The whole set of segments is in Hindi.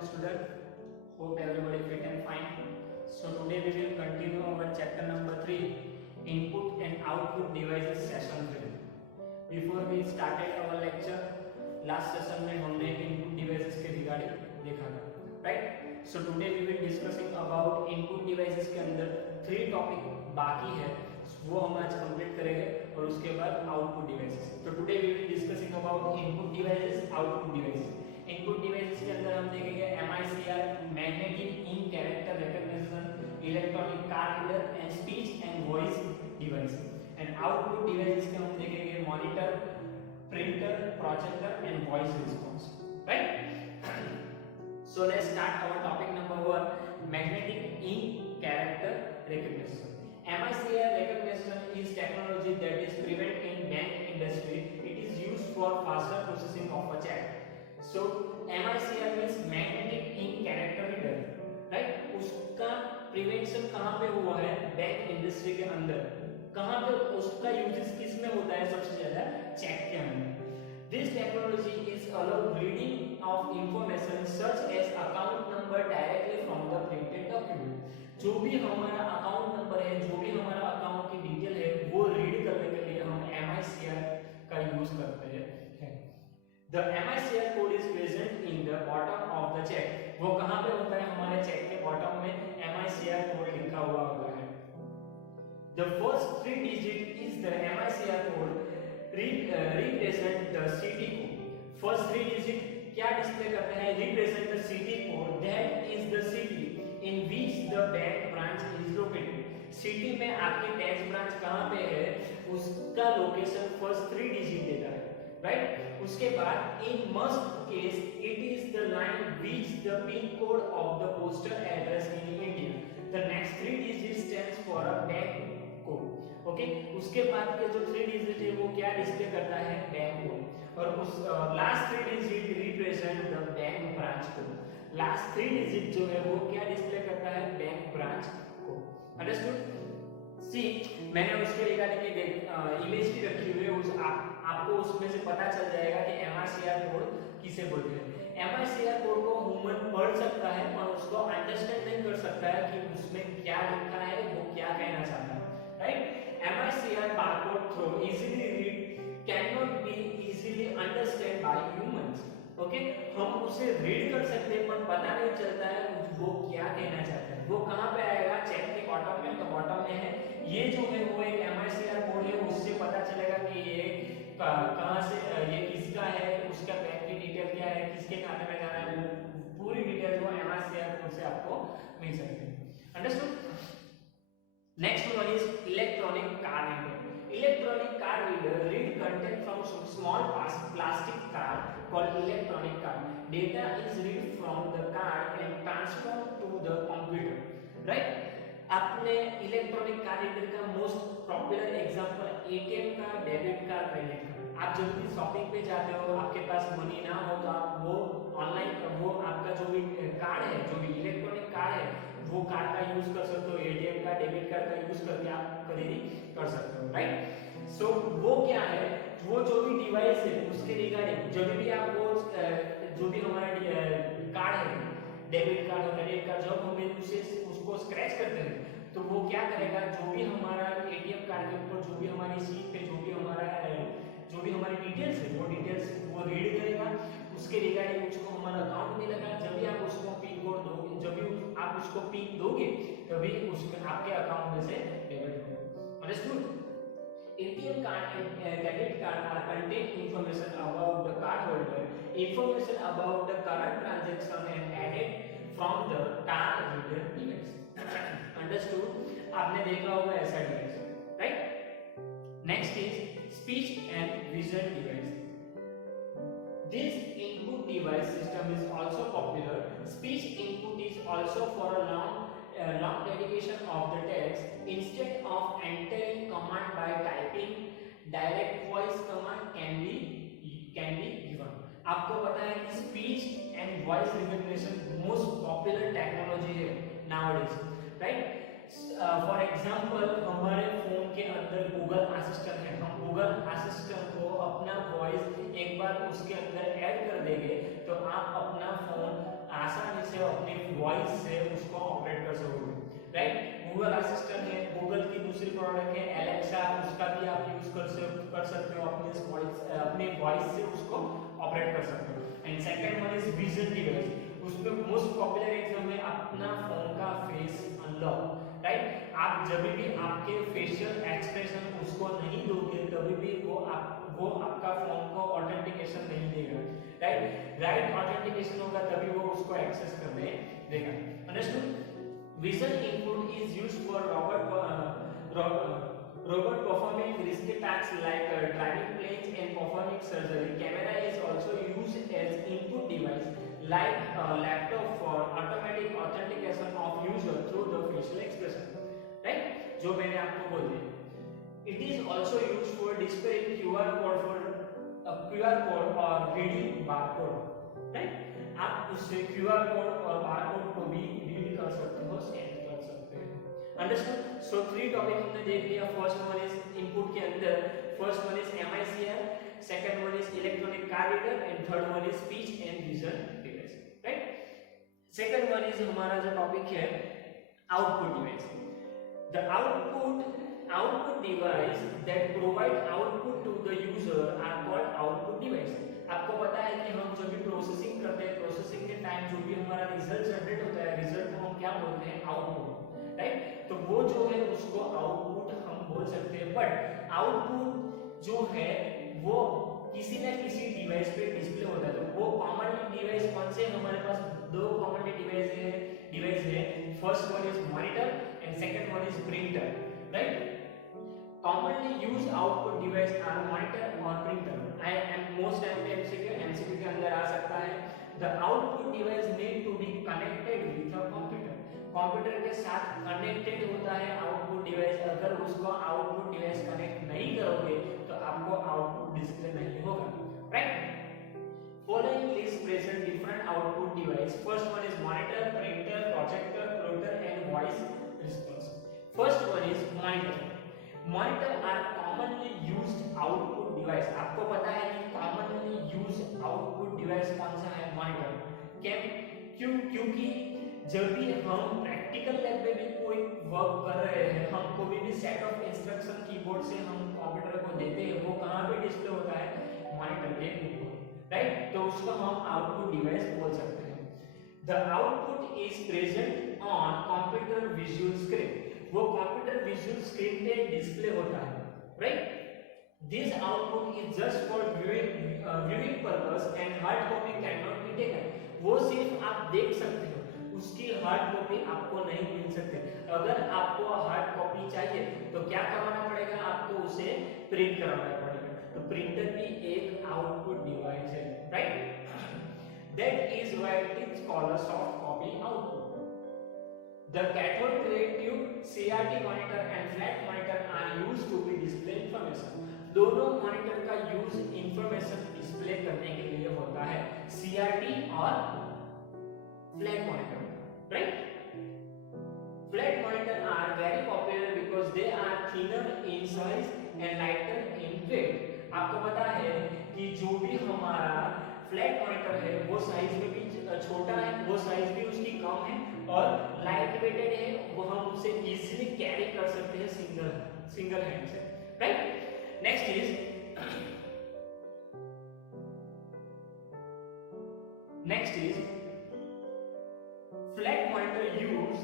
afternoon, student. Hope everybody fit and fine. So today we will continue our chapter number 3, input and output devices session 3. Before we started our lecture, last session में हमने input devices के रिगार्डिंग देखा था, right? So today we will discussing about input devices के अंदर 3 टॉपिक बाकी है, वो हम आज कंप्लीट करेंगे और उसके बाद आउटपुट डिवाइसेस. तो today we will discussing about input devices, output devices. Input devices के अंदर हम देखेंगे MICR, magnetic ink character recognition, electronic card reader and speech and voice device. And output devices के हम देखेंगे monitor, printer, projector and voice response. Right? So let's start our topic number 1, magnetic ink character recognition. MICR recognition is technology that is prevalent in bank industry. It is used for faster processing of a check. So MICR means magnetic ink character reader, right? उसका प्रिवेंशन कहाँ पे हुआ है? बैंक इंडस्ट्री के अंदर. कहाँ पे उसका यूजेस किस में होता है सबसे ज्यादा? चेक के अंदर. This technology is allow reading of information such as account number directly from the printed document. जो भी हमारा अकाउंट नंबर है, जो भी हमारा अकाउंट की डिटेल है, वो रीड करने के लिए हम MICR का यूज करते हैं. The MICR code is present in the bottom of the check. वो कहाँ पे होता है? हमारे चेक के बॉटम में MICR कोड लिखा हुआ होता है. The first 3 digit is the MICR code. Represent the city code. First 3 digit क्या डिस्प्ले करते हैं? Represent the city code, that is the city in which the bank branch is located. City में आपकी बैंक ब्रांच कहाँ पे है, उसका लोकेशन फर्स्ट 3 डिजिट देता है, राइट? उसके बाद in most case it is the line which the pin code of the postal address in India. The next 3 digit stands for a bank code. Okay, उसके बाद के जो 3 डिजिट है वो क्या डिस्प्ले करता है? Bank code. और उस last 3 digit represent the bank branch code. Last 3 digit जो है वो क्या डिस्प्ले करता है? Bank branch code. अंडरस्टूड? सी, मैंने उसके रिगार्डिंग एक इमेज भी रखी हुई है, उस आपको उसमें से पता चल जाएगा कि MICR कोड किसे बोलते हैं. MICR कोड को ह्यूमन पढ़ सकता है पर उसको अंडरस्टैंड नहीं कर सकता है कि उसमें क्या लिखा है, वो क्या कहना चाहता है, right? MICR barcode through easily read cannot be easily understood by humans. Okay, हम उसे रीड कर सकते हैं पर पता नहीं चलता है वो क्या कहना चाहता है. वो कहाँ पे आएगा? चेक के बॉटम में. तो बॉटम में है ये जो है वो एक MICR कोड है, उससे पता चलेगा कि ये कहाँ से, ये किसका है, उसका बैंक की डिटेल क्या है, किसके खाते में जाना है, वो पूरी डिटेल जो MICR कोड से आपको मिल सकती है. Understood? Next one is electronic card reader. Electronic card reader read content from small plastic card called electronic card. Data is read from the card and transferred to the computer. Right? आपने इलेक्ट्रॉनिक कार्ड रीडर का मोस्ट पॉपुलर एग्जांपल ATM का, डेबिट कार्ड, क्रेडिट कार्ड. आप जब भी शॉपिंग पे जाते हो, आपके पास मनी ना हो तो आप वो ऑनलाइन वो आपका जो भी कार्ड है, जो भी इलेक्ट्रॉनिक कार्ड है, वो कार्ड का यूज कर सकते हो. ATM का, डेबिट कार्ड का यूज करके आप खरीदी कर सकते हो, राइट? सो वो क्या है? वो जो भी डिवाइस है उसके रिगार्डिंग जब भी आप वो जो भी हमारा कार्ड है, डेबिट कार्ड और क्रेडिट कार्ड, जब हम उसको स्क्रैच करते हैं तो वो क्या करेगा? जो भी हमारा ATM कार्ड के ऊपर जो भी हमारी सीट पे जो भी हमारी डिटेल्स है, वो डिटेल्स वो रीड करेगा. उसके रिगार्डिंग उसको हमारा अकाउंट मिलेगा. जब भी आप उसको पिन कोड दोगे, जब भी आप उसको पिन दोगे तभी उसके आपके अकाउंट में से डेबिट होगा. Understood? ATM card and credit card are contain information about the card holder, information about the current transaction and added from the card reader device. Understood? आपने देखा होगा ऐसा device, right? Next is speech and visual device. This input device system is also popular. Speech input is also for a long dedication of the text. Instead of entering command by typing, direct voice command can be given. आपको पता है कि speech and voice recognition most popular technology है nowadays, right? फॉर एग्जाम्पल हमारे फोन के अंदर गूगल असिस्टेंट है. हम गूगल असिस्टेंट को अपना वॉइस एक बार उसके अंदर ऐड कर देंगे तो आप अपना फोन आसानी से अपनी वॉइस से उसको ऑपरेट कर सकोगे, राइट। गूगल असिस्टेंट है, गूगल की दूसरी प्रोडक्ट है एलेक्सा, उसका भी आप यूज कर सकते हो, अपनी वॉइस से उसको ऑपरेट कर सकते हो। And second one is vision device, उसमें मोस्ट पॉपुलर एग्जाम है अपना फोन का फेस अनलॉक, राइट। आप जब भी आपके फेशियल एक्सप्रेशन उसको नहीं दोगे तभी भी वो आपका फोन को ऑथेंटिकेशन नहीं देगा, राइट। राइट ऑथेंटिकेशन होगा तभी वो उसको एक्सेस करने देगा, understood. Vision input is used for robot performing risky tasks like driving planes and performing surgery. Camera is also used as input device like laptop for automatic authentication of user through the facial expression. Right? जो मैंने आपको बोल दिया. It is also used for displaying QR code or reading barcode. Right? आप उससे QR कोड और बारकोड को भी रीड कर सकते हो, स्कैन कर सकते हो, अंडरस्टूड। सो 3 टॉपिक हमने देख लिया। फर्स्ट वन इज इनपुट के अंदर, first one is MICR, second one is electronic card reader and third one is speech and vision device, right. Second one is हमारा जो टॉपिक है output device. The output device that provide output to the user are called output device. आपको पता है कि हम जब भी प्रोसेसिंग करते हैं, प्रोसेसिंग के टाइम जो भी हमारा रिजल्ट जनरेट होता है, रिजल्ट को हम क्या बोलते हैं, आउटपुट, राइट। तो वो जो है उसको आउटपुट हम बोल सकते हैं, बट आउटपुट जो है वो किसी न किसी डिवाइस पे डिस्प्ले होता है। तो वो कॉमन डिवाइस कौन से, हमारे पास 2 कॉमन डिवाइस है। First one is monitor and second one is printer, right. commonly used output device are monitor or printer. I am most MCQ के अंदर आ सकता है। The output device need to be connected with a computer. Computer के साथ कनेक्टेड होता है आउटपुट डिवाइस। अगर उसको आउटपुट डिवाइस कनेक्ट नहीं करोगे तो आपको आउटपुट डिस्प्ले नहीं होगा, right. Following list present different output device. First one is monitor, printer, projector, plotter and voice response. First one is monitor. Monitor are commonly used output device. आपको पता है कि commonly used output device कौन सा है, मॉनिटर। क्योंकि जब भी हम प्रैक्टिकल लैब में भी कोई वर्क कर रहे हैं, हम कोई भी सेट ऑफ इंस्ट्रक्शन कीबोर्ड से हम कंप्यूटर को देते हैं, वो कहाँ पे डिस्प्ले होता है, मॉनिटर के ऊपर, राइट। तो उसको हम आउटपुट डिवाइस बोल सकते हैं। The output is present on computer visual screen. वो कंप्यूटर विजुअल स्क्रीन पे डिस्प्ले होता है, right. This output is just for viewing purpose and hard copy can not be taken. वो सिर्फ आप देख सकते हो, उसकी हार्ड कॉपी आपको नहीं मिल सकते। अगर आपको हार्ड कॉपी चाहिए तो क्या करवाना पड़ेगा, आपको उसे प्रिंट करवाना पड़ेगा। तो प्रिंटर भी एक आउटपुट डिवाइस है, right. That is why it is called a soft copy output. The cathode ray tube, CRT monitor and flat monitor are used to be display information. दोनों मॉनिटर का यूज इंफॉर्मेशन डिस्प्ले करने के लिए होता है, CRT और flat monitor, right. Flat monitor are very popular because they are thinner in size and lighter in weight. आपको पता है कि जो भी हमारा फ्लैट मॉनिटर है वो साइज में भी छोटा है, वो साइज भी उसकी कम है और लाइट वेटेड है, वो हम उसे इजीली कैरी कर सकते हैं सिंगल हैंड से, right. Next is flat monitor use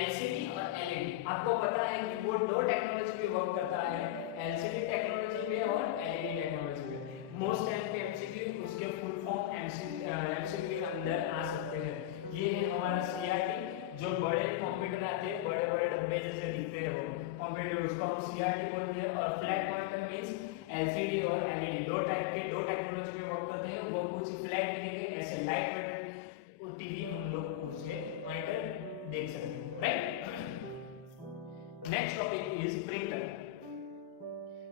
LCD और LED। आपको पता है कि वो 2 टेक्नोलॉजी पे वर्क करता है, LCD टेक्नोलॉजी पे और LED टेक्नोलॉजी पे। मोस्ट टाइम पे MCQ उसके फुल फॉर्म MCQ के अंदर आ सकते हैं। ये है हमारा CRT, जो बड़े कंप्यूटर आते हैं, बड़े बड़े डब्बे जैसे दिखते हैं वो कंप्यूटर, उसको हम CRT बोलते हैं। और फ्लैट मॉनिटर मींस LCD और LED, 2 टेक्नोलॉजी पे वर्क करते हैं। वो कुछ फ्लैट दिखेंगे, ऐसे लाइट वेटेड टीवी हम लोग उससे मॉनिटर देख सकते हैं, right. Next topic is printer.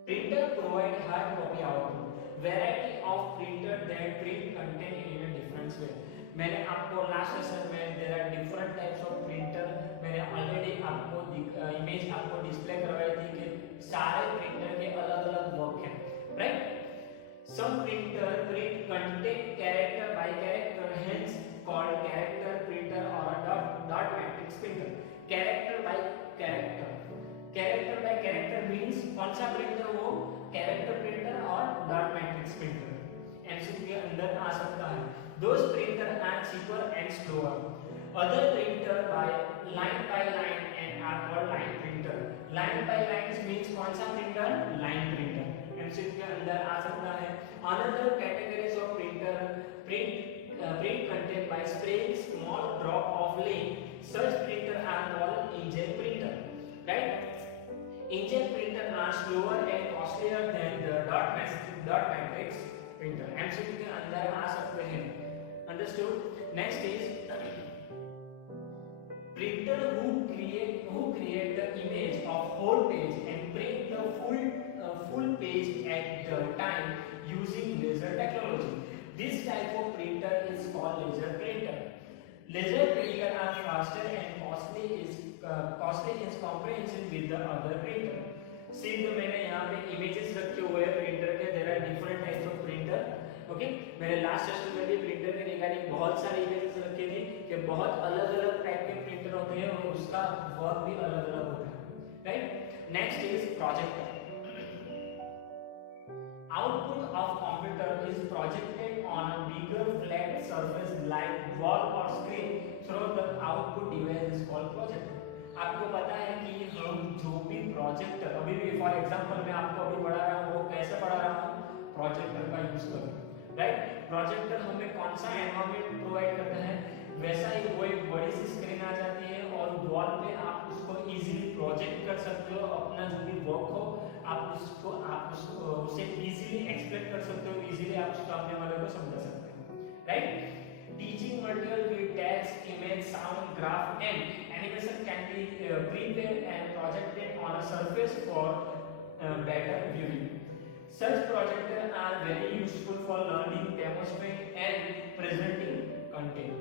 Printer provide hard copy output. Variety of printer that print content in a different way. मैंने आपको लास्ट सेशन में there are different types of printer, मैंने ऑलरेडी आपको इमेज आपको डिस्प्ले करवाई थी कि सारे प्रिंटर के अलग-अलग वर्क हैं, right. Some printer print content character by character, hence called character अंदर आ सकता है. Those printer are cheaper and slower. Other printer by line and are called line printer. Line by line means कौन सा printer? Line printer. MCQ के अंदर आ सकता है. Another categories of printer print content by spraying small drop of ink. Such printer are called inkjet printer. Right? Inkjet printer are slower and costlier than the dot matrix printer. MCQ के अंदर आ सकते हैं. Understood? Next is printer who create the image of whole page and print the full page at the time using laser technology. This type of printer is called laser printer. Laser printer are faster and costly in comparison with the other printer. See, तो मैंने यहाँ पे images रखे हुए हैं printer के. There are different types of printer. Okay, मैंने लास्ट सेशन में भी प्रिंटर के रिगार्डिंग बहुत सारे इमेजेस रखे थे कि बहुत अलग-अलग टाइप के प्रिंटर होते हैं और उसका वर्क भी अलग-अलग होता है. Right? Next is projector. Output of computer is projected on a bigger flat surface like wall or screen through the output device is called projector. आपको पता है कि हम जो भी प्रोजेक्टर, अभी भी फॉर एग्जांपल मैं आपको अभी पढ़ा रहा हूँ, वो कैसे पढ़ा रहा हूँ? प्रोजेक्टर का यूज करके. राइट? प्रोजेक्टर हमें कौन सा एनवायरनमेंट प्रोवाइड करता है? वैसा ही वो एक बड़ी सी स्क्रीन आ जाती है और वॉल पे आप उसको इजीली प्रोजेक्ट कर सकते हो. अपना जो भी वर्क हो आप उसे इजीली एक्सप्लेन कर सकते हो, इजीली आप सामने वाले को समझा सकते हो. Right? Teaching material with text, image, sound, graph and animation can be prepared and projected on a surface for better viewing. Such projectors are very useful for learning, demonstrating and presenting content.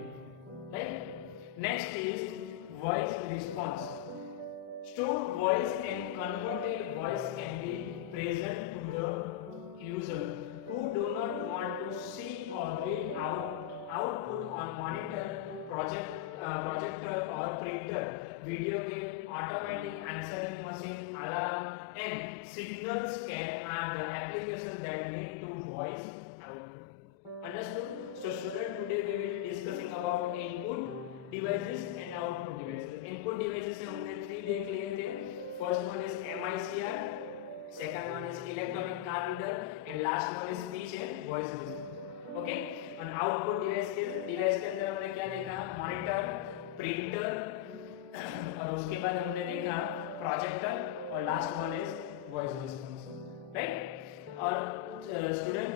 Right? Next is voice response. Stored voice and converted voice can be present to the user who do not want to see or read output on monitor, projector or printer, video game, automatic answering machine, alarm and signal scan are the applications that need to voice output. Understood? So student, today we will discussing about input devices and output devices. Input devices से हमने 3 देख लिए थे. First one is MICR, second one is electronic card reader and last one is speech and voice response. Okay? और output device के अंदर हमने क्या देखा? Monitor, printer और उसके बाद हमने देखा प्रोजेक्टर और last one is voice response. Right? और स्टूडेंट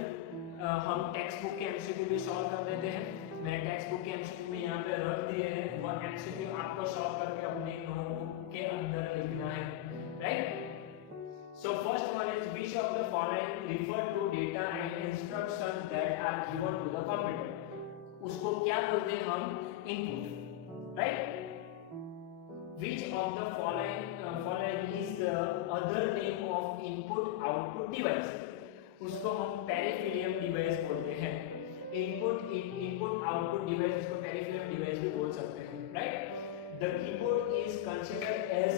हम टेक्स्ट बुक के एमसीक्यू भी सॉल्व कर देते हैं. मैं टेक्स्ट बुक के एमसीक्यू में यहाँ पे रख दिए हैं. वो एमसीक्यू आपको सॉल्व करके अपने नोटबुक के अंदर लिखना है. Right? So first one is which of the following refer to data and instructions that are given to the computer. उसको क्या बोलते हैं हम? Input. Right? Which of the following is the other name of input output device? उसको हम पेरिफेरल डिवाइस बोलते हैं. इनपुट आउटपुट डिवाइस उसको पेरिफेरल डिवाइस भी बोल सकते हैं. Right? The keyboard is considered as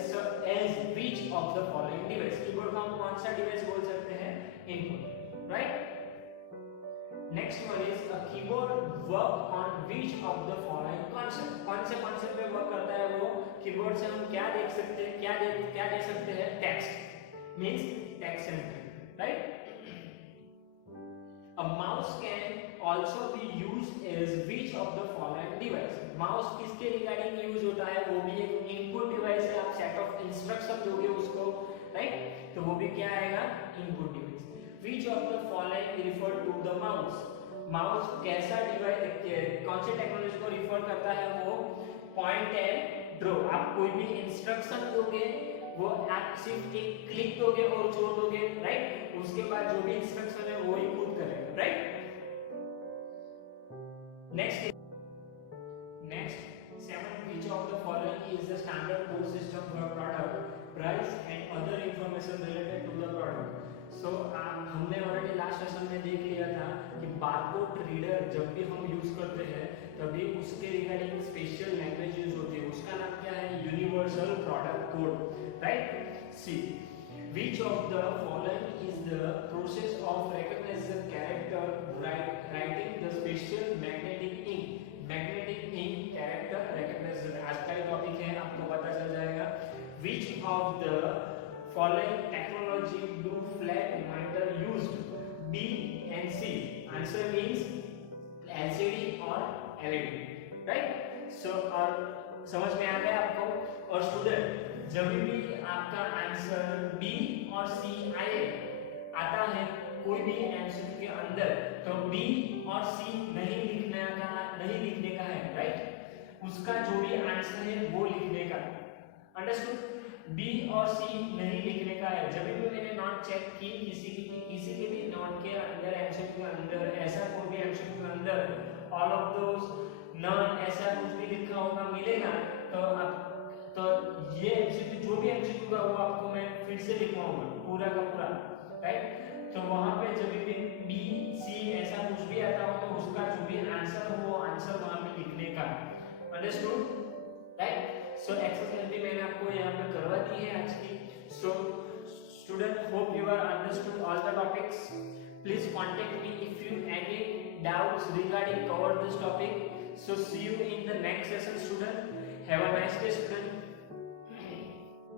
which of the following device? Keyboard को हम कौन सा डिवाइस बोल सकते हैं? Input. Right? Next one is a keyboard work on which of the following concept? कौन से कॉन्सेप्ट पे वर्क करता है वो? कीबोर्ड से हम क्या देख सकते हैं? क्या दे सकते हैं? Text means text entry. Right? A mouse can also be used as which of the following device? Mouse किसके रिगार्डिंग यूज होता है? वो भी एक इनपुट डिवाइस है. आप सेट ऑफ इंस्ट्रक्शन दोगे उसको. राइट? तो वो भी क्या आएगा? Input device. Which of the following refer to the mouse? Mouse कैसा डिवाइस, कौन सी टेक्नोलॉजी को रिफर करता है? वो पॉइंट एंड ड्रॉ. आप कोई भी इंस्ट्रक्शन दोगे वो आप सिर्फ एक क्लिक दोगे और छोड़ दोगे. राइट? उसके बाद जो भी इंस्ट्रक्शन है वो ही खुद करेगा. Right? Next 7. Which of the following is the standard code system for product, price and other information related to the product? So हमने ऑलरेडी लास्ट सेशन में देख लिया था कि बारकोड रीडर जब भी हम यूज करते हैं तभी उसके रिगार्डिंग स्पेशल लैंग्वेज यूज होती है. उसका नाम क्या है? Universal product code. Right? C which of the following is the process of recognizing character writing following technology do flat monitor used? B and C. Answer means LCD और LED, राइट? सो और समझ में आ गया आपको? और स्टूडेंट जब भी आपका आंसर बी और सी आता है कोई भी एमसीक्यू के अंदर, तो बी और सी नहीं लिखने का है, राइट? उसका जो भी आंसर है वो लिखने का, अंडरस्टूड? बी और सी नहीं लिखने का है। जब भी मैंने नोट चेक की किसी के भी नोट के अंदर एमसीक्यू के अंदर ऐसा कोई भी एमसीक्यू के अंदर ऑल ऑफ दोस नॉन ऐसा कुछ भी लिखा होगा मिलेगा, तो ये एमसीक्यू जो भी एमसीक्यू का वो आपको मैं फिर से लिखवाऊंगा पूरा का पूरा, राइट? तो वहां पे जब भी बी सी ऐसा कुछ भी आता हो तो उसका जो भी आंसर हो वो आंसर वहां पे लिखने का, अंडरस्टूड, राइट? सो एक्सरसाइज भी मैंने आपको यहाँ पे करवा दी है आज की। So student hope you are understood all the topics. Please contact me if you any doubts regarding cover this topic. So see you in the next session, student. Have a nice day, student.